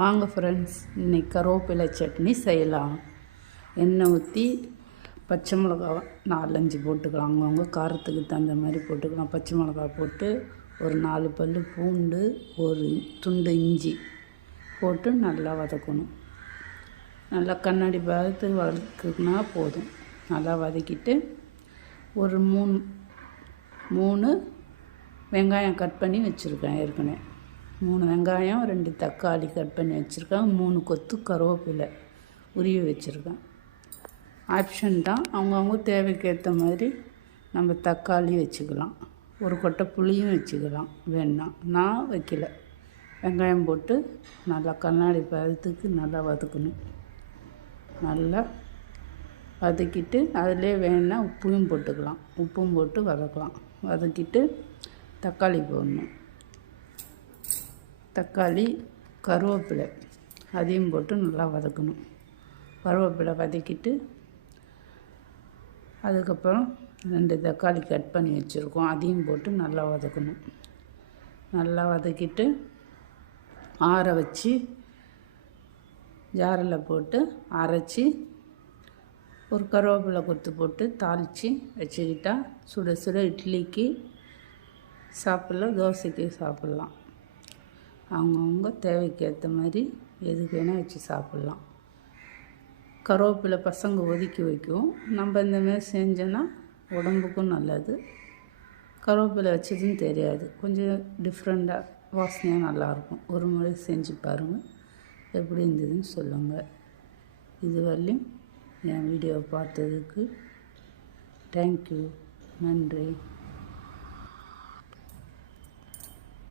வாங்க ஃப்ரெண்ட்ஸ், இன்றைக்கி கருவேப்பிலை சட்னி செய்யலாம். எண்ணெய் ஊற்றி பச்சை மிளகா 4-5 போட்டுக்கலாம். அவங்கவுங்க காரத்துக்கு தகுந்த மாதிரி போட்டுக்கலாம். பச்சை மிளகா போட்டு ஒரு 4 பல் பூண்டு, ஒரு துண்டு இஞ்சி போட்டு நல்லா வதக்கணும். நல்லா கண்ணாடி பதத்துக்கு வதக்குனா போதும். நல்லா வதக்கிட்டு ஒரு 3 வெங்காயம் கட் பண்ணி வச்சுருக்கேன். ஏற்கனவே 3 வெங்காயம், 2 தக்காளி கட் பண்ணி வச்சுருக்கேன். 3 கொத்து கருவேப்பிலை உருவி வச்சுருக்கேன். ஆப்ஷன் தான், அவங்கவுங்க தேவைக்கு ஏற்ற மாதிரி நம்ம தக்காளி வச்சுக்கலாம். ஒரு கொட்டை புளியும் வச்சுக்கலாம் வேணுன்னா. நான் வைக்கல. வெங்காயம் போட்டு நல்லா கண்ணாடி பதத்துக்கு நல்லா வதக்கணும். நல்லா வதக்கிட்டு அதிலே வேணுன்னா உப்பையும் போட்டுக்கலாம். உப்பும் போட்டு வதக்கலாம். வதக்கிட்டு தக்காளி போடணும். தக்காளி, கருவேப்பிலை அதையும் போட்டு நல்லா வதக்கணும். கருவேப்பிலை வதக்கிட்டு அதுக்கப்புறம் 2 தக்காளி கட் பண்ணி வச்சுருக்கோம். அதையும் போட்டு நல்லா வதக்கணும். நல்லா வதக்கிட்டு ஆற வச்சு ஜாரில் போட்டு அரைச்சி ஒரு கருவேப்பிலை கொத்து போட்டு தாளித்து வச்சுக்கிட்டா சுட சுட இட்லிக்கு சாப்பிட்லாம், தோசைக்கு சாப்பிட்லாம். அவங்கவுங்க தேவைக்கு ஏற்ற மாதிரி எதுக்கு வேணால் வச்சு சாப்பிட்லாம். கருவேப்பிலை பசங்க ஒதுக்கி வைக்கும். நம்ம இந்த மாதிரி செஞ்சோன்னா உடம்புக்கும் நல்லது. கருவேப்பிலை வச்சதுன்னு தெரியாது. கொஞ்சம் டிஃப்ரெண்ட்டாக வாசனையாக நல்லாயிருக்கும். ஒரு முறை செஞ்சு பாருங்கள், எப்படி இருந்ததுன்னு சொல்லுங்கள். இதுவரையும் என் வீடியோவை பார்த்ததுக்கு தேங்க்யூ. நன்றி.